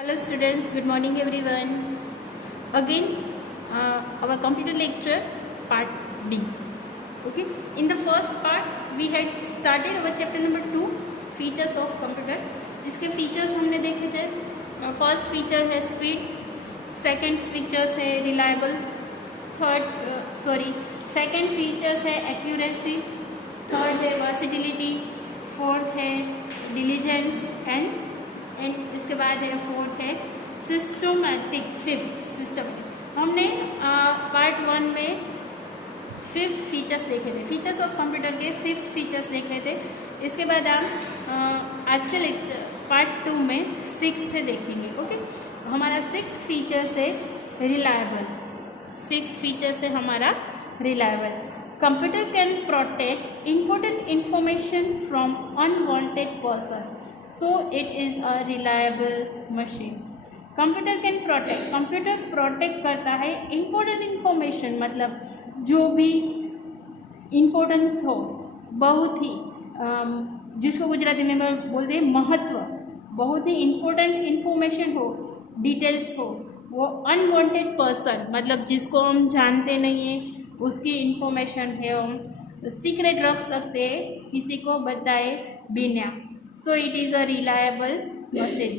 Hello students, good morning everyone. Again, our computer lecture part D. Okay, in the first part we had started our chapter number 2 features of computer. इसके features हमने देखे थे. First feature है speed, second features है reliable, second features है accuracy, third है versatility, fourth है diligence and इसके बाद है फोर्थ है सिस्टमैटिक. Fifth systematic. हमने पार्ट 1 में फिफ्थ फीचर्स देखे थे, फीचर्स ऑफ कंप्यूटर के फिफ्थ फीचर्स देखे थे. इसके बाद हम आज के लेक्चर पार्ट 2 में सिक्स से देखेंगे. ओके, हमारा सिक्स फीचर्स है रिलायबल. सिक्स फीचर्स है हमारा reliable. Computer can protect important information from unwanted person, so it is a reliable machine. Computer can protect. Computer protect करता है important information, मतलब जो भी importance हो, बहुत ही जिसको गुजराती में बोलते हैं महत्व, बहुत ही important information हो, details हो, वो unwanted person मतलब जिसको हम जानते नहीं हैं उसकी इंफॉर्मेशन है हम सीक्रेट रख सकते हैं किसी को बताए बिना. So it is a reliable machine.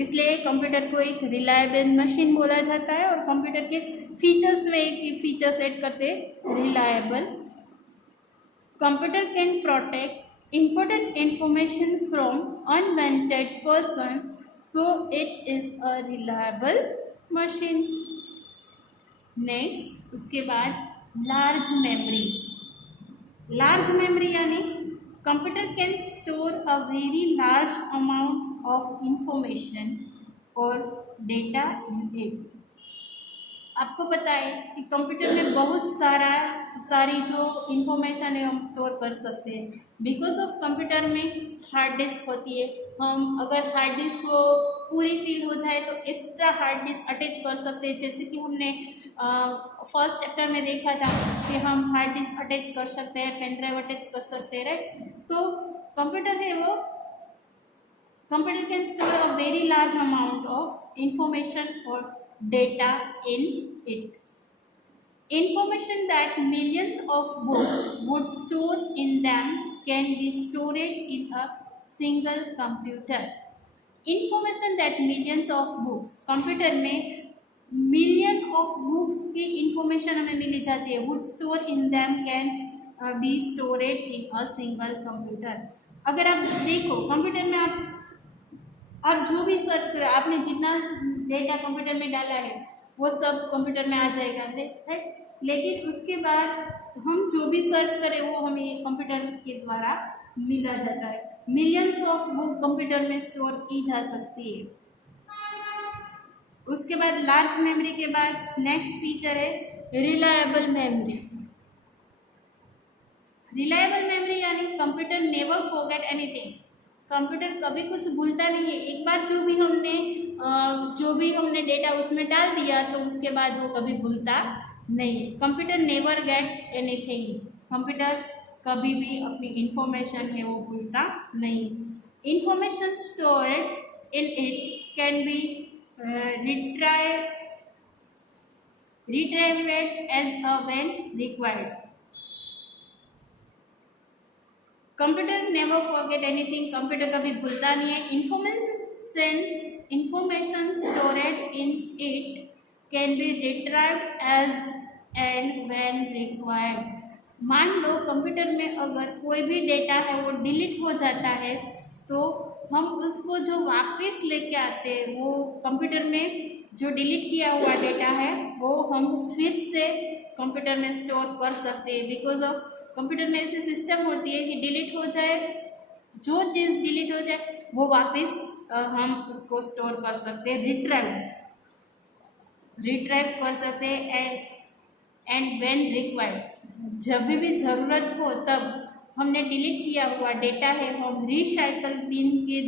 इसलिए कंप्यूटर को एक रिलायबल मशीन बोला जाता है. और कंप्यूटर के फीचर्स में एक फीचर्स ऐड करते हैं reliable. Computer can protect important information from unwanted person, so it is a reliable machine. Next, उसके बाद लार्ज मेमोरी. लार्ज मेमोरी यानी computer can store a very large amount of information और data in it. आपको पता है कि computer में बहुत सारी जो इंफॉर्मेशन है हम स्टोर कर सकते हैं. बिकॉज ऑफ कंप्यूटर में हार्ड डिस्क होती है. हम अगर हार्ड डिस्क को पूरी फिल हो जाए तो एक्स्ट्रा हार्ड डिस्क अटैच कर सकते हैं. जैसे कि हमने फर्स्ट चैप्टर में देखा था कि हम हार्ड डिस्क अटैच कर सकते हैं, पेन ड्राइव अटैच कर सकते हैं, राइट. तो कंप्यूटर है वो computer can store a very large amount of information और data in it. Information that millions of books would store in them can be stored in a single computer. Information that millions of books, computer में million of books की information हमें मिली जाती है. would store in them can be stored in a single computer. अगर आप देखो computer में आप जो भी सर्च करें, आपने जितना डेटा कंप्यूटर में डाला है वो सब कंप्यूटर में आ जाएगा, राइट. लेकिन उसके बाद हम जो भी सर्च करें वो हमें कंप्यूटर के द्वारा मिला जाता है. मिलियंस ऑफ बुक कंप्यूटर में स्टोर की जा सकती है. उसके बाद लार्ज मेमोरी के बाद नेक्स्ट फीचर है रिलायबल मेमोरी. रिलायबल मेमोरी यानी computer never forget anything. Computer कभी कुछ भूलता नहीं है. एक बार जो भी हमने डेटा उसमें डाल दिया तो उसके बाद वो कभी भूलता नहीं है. Computer never get anything. Computer कभी भी अपनी इंफॉर्मेशन है वो भूलता नहीं. Information stored in it can be retrieved as a when required. Computer never forget anything. Computer कभी भूलता नहीं है. Information stored in it can be retrieved as and when required. मान लो कंप्यूटर में अगर कोई भी डेटा है वो डिलीट हो जाता है तो हम उसको जो वापस लेके आते हैं वो कंप्यूटर में जो डिलीट किया हुआ डेटा है वो हम फिर से कंप्यूटर में स्टोर कर सकते हैं. बिकॉज ऑफ कंप्यूटर में ऐसी सिस्टम होती है कि डिलीट हो जाए, जो चीज़ डिलीट हो जाए वो वापस हम उसको स्टोर कर सकते हैं, रिट्राइव कर सकते हैं. एंड व्हेन रिक्वायर्ड, जब भी ज़रूरत हो तब हमने डिलीट किया हुआ डेटा है हम रिसाइकल बिन के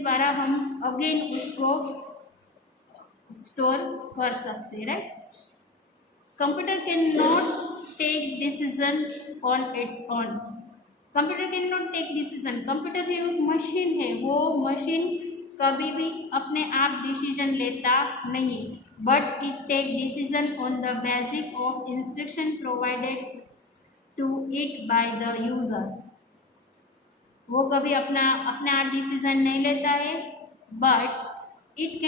द्वारा हम अगेन उसको स्टोर कर सकते हैं, right. Computer can not take decision on its own. Computer can not take decision. Computer है एक मशीन है, वो मशीन कभी भी अपने आप डिसीजन लेता नहीं, but it take decision on the basis of instruction provided to it by the user. वो कभी अपने आप डिसीजन नहीं लेता है, बट इट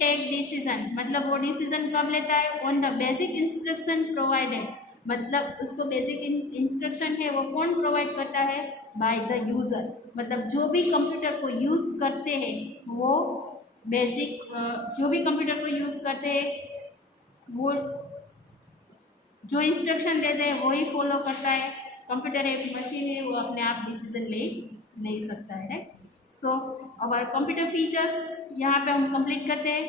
टेक डिसीजन, मतलब वो डिसीजन कब लेता है, on the basic instruction provided, मतलब उसको बेसिक इंस्ट्रक्शन है वो कौन प्रोवाइड करता है, बाय द यूज़र। मतलब जो भी कंप्यूटर को यूज़ करते हैं वो बेसिक जो भी कंप्यूटर को यूज़ करते हैं वो जो इंस्ट्रक्शन देते हैं वो ही फॉलो करता है। कंप्यूटर एक मशीन है, वो अपने आप डिसीजन ले नहीं सकता है, राइट। सो अवर कंप्यूटर फीचर्स यहाँ पे हम कंप्लीट करते हैं,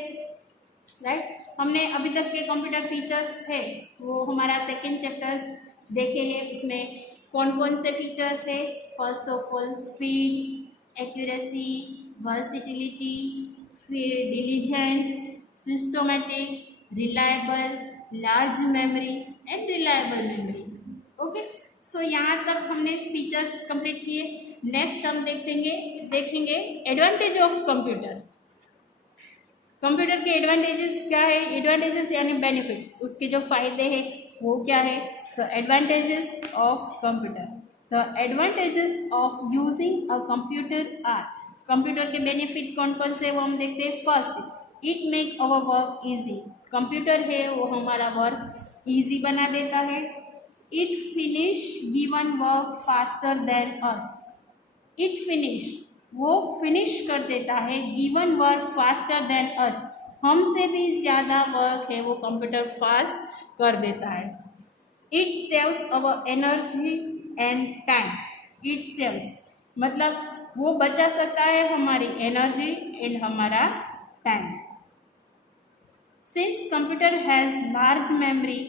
राइट। हमने अभी तक के कंप्यूटर फीचर्स है वो हमारा सेकेंड चैप्टर्स देखे हैं। उसमें कौन कौन से फीचर्स है, first of all speed, accuracy, versatility, फिर diligence, systematic, reliable, large memory and reliable memory. Okay, so यहाँ तक हमने फीचर्स कंप्लीट किए। नेक्स्ट हम देखेंगे एडवांटेज ऑफ कंप्यूटर। कंप्यूटर के एडवांटेजेस क्या है, एडवांटेजेस यानी बेनिफिट्स, उसके जो फायदे हैं वो क्या है। तो advantages of computer, the advantages of using a computer are, computer के बेनिफिट कौन कौन से वो हम देखते हैं। First, it make our work easy, computer है वो हमारा वर्क इजी बना देता है। It finish given work faster than us, it finish वो फिनिश कर देता है given work faster than us, हमसे भी ज़्यादा वर्क है वो कंप्यूटर फास्ट कर देता है। It saves our energy and time, it saves मतलब वो बचा सकता है हमारी एनर्जी एंड हमारा time. Since computer has large memory,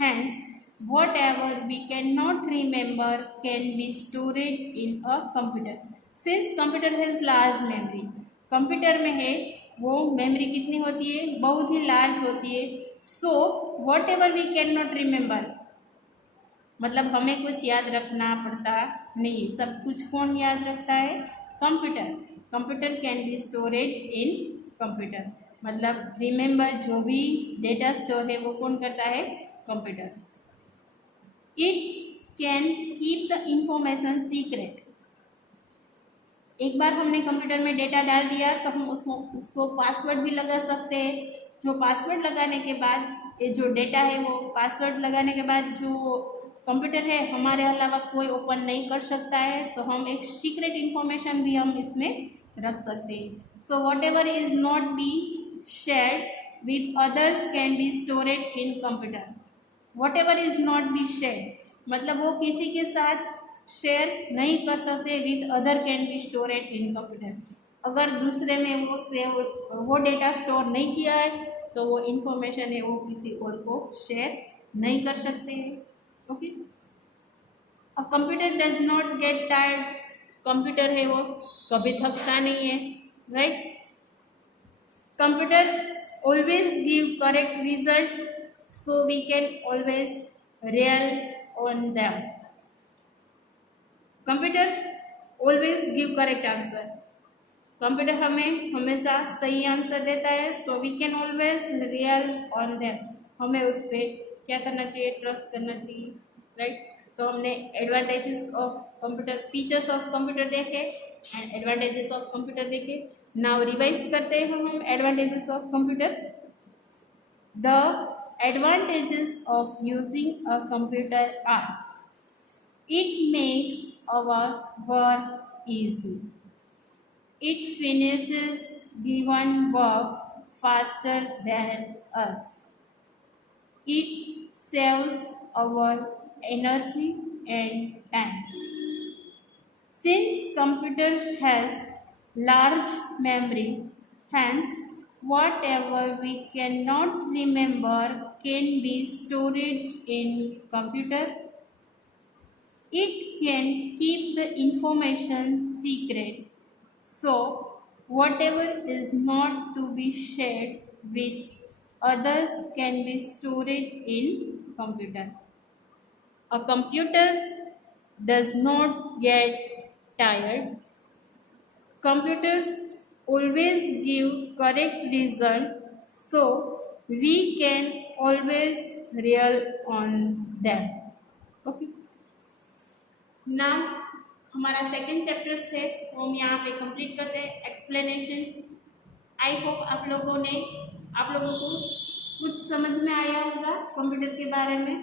hence whatever we cannot remember can be stored in a computer। Since computer has large memory, computer में है वो मेमोरी कितनी होती है, बहुत ही लार्ज होती है। So whatever we can not remember, मतलब हमें कुछ याद रखना पड़ता नहीं, सब कुछ कौन याद रखता है, computer. Computer can be storeyed in computer, मतलब रिमेंबर जो भी डेटा स्टोर है वो कौन करता है, computer. It can keep the information secret, एक बार हमने कंप्यूटर में डेटा डाल दिया तो हम उसको पासवर्ड भी लगा सकते हैं। जो पासवर्ड लगाने के बाद ये जो डेटा है वो पासवर्ड लगाने के बाद जो कंप्यूटर है हमारे अलावा कोई ओपन नहीं कर सकता है, तो हम एक सीक्रेट इंफॉर्मेशन भी हम इसमें रख सकते हैं। So what ever is not be shared with others can be storeyed in computer. What ever is not be shared मतलब वो किसी के साथ शेयर नहीं कर सकते, with other can be storeyed in computer. अगर दूसरे में वो डेटा स्टोर नहीं किया है तो वो इंफॉर्मेशन है वो किसी और को शेयर नहीं कर सकते हैं। Okay, a computer does not get tired, computer है वो कभी थकता नहीं है, right. Computer always give correct result, so we can always rely on them. Computer always give correct answer, computer हमें हमेशा सही आंसर देता है। So we can always rely on them, हमें उस पर क्या करना चाहिए, ट्रस्ट करना चाहिए, राइट। तो हमने advantages of computer, features of computer देखे एंड एडवांटेजेस ऑफ कंप्यूटर देखे। नाउ रिवाइज करते हैं हम advantages of computer. The advantages of using a computer are, it makes our work easy, it finishes given work faster than us, it saves our energy and time. Since computer has large memory, hence whatever we cannot remember can be stored in computer. It can keep the information secret, so whatever is not to be shared with others can be stored in computer. A computer does not get tired. Computers always give correct result, so we can always rely on them. Okay, now हमारा second chapter है वो हम यहाँ पे complete करते हैं, explanation. I hope आप लोगों को कुछ समझ में आया होगा कंप्यूटर के बारे में,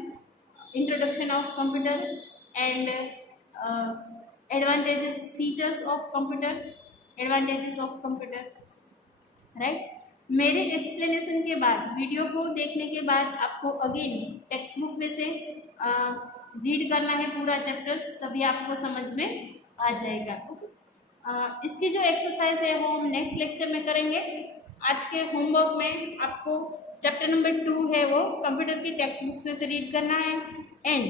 introduction of computer and advantages, features of computer, advantages of computer, right. मेरे एक्सप्लेनेशन के बाद, वीडियो को देखने के बाद आपको अगेन टेक्स्ट बुक में से रीड करना है पूरा चैप्टर्स, तभी आपको समझ में आ जाएगा। ओके, इसकी जो एक्सरसाइज है वो हम नेक्स्ट लेक्चर में करेंगे। आज के होमवर्क में आपको चैप्टर नंबर 2 है वो कंप्यूटर की टेक्स्ट बुक्स में से रीड करना है एंड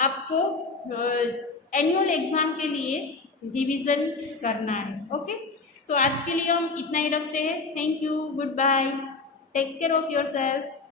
आपको एनुअल एग्जाम के लिए रिवीजन करना है। ओके, सो आज के लिए हम इतना ही रखते हैं। Thank you, goodbye, take care of your self.